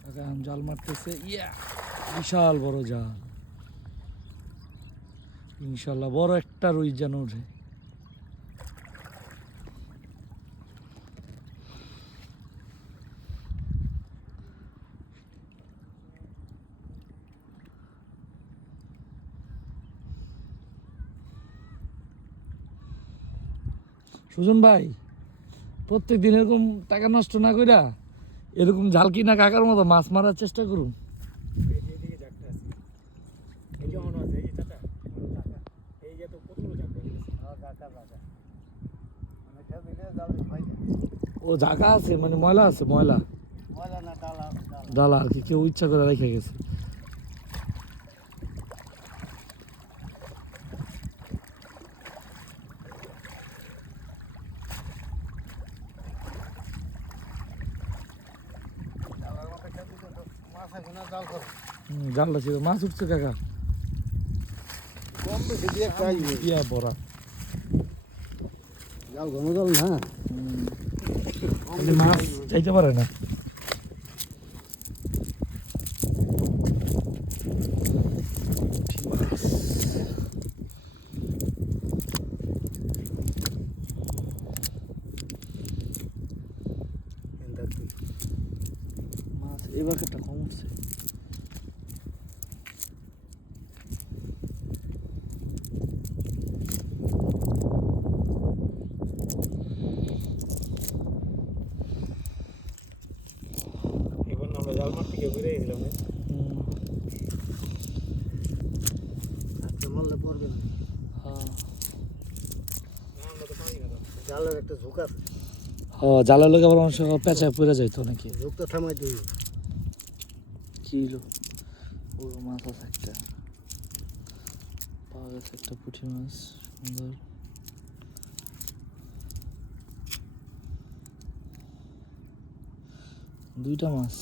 কাকা জাল মারতেছে, ইয়া বিশাল বড় জাল, ইনশাল্লাহ বড় একটা রুই যেন ওঠে। সুজন ভাই, প্রত্যেক দিন এরকম টাকা নষ্ট না কইরা এরকম জাল কিনা কাকার মতো মাছ মারার চেষ্টা করুন। ও জায়গা আছে মানে ময়লা আছে, ময়লা ডালা আর কি, কেউ ইচ্ছা করে রেখে গেছে। জানলা ছিল, মাছ উঠছে কাকা, বড়া জাল ঘন জাল না, মাছ চাইতে পারে না। মাছ এবার একটা কম উঠছে। জাল মারতে গিয়ে ঘুরে গেছিলাম, মারলে পড়বে না। জালের একটা ঝোঁক আছে, জালের লোক আবার অনেক সময় পেঁচায় পড়ে যাইতো নাকি, ঝোঁকটা থামাই দিই। কি হলো, বড় মাছ আছে একটা, পাওয়া গেছে একটা পুঁটি মাছ, সুন্দর। দুইটা মাছ।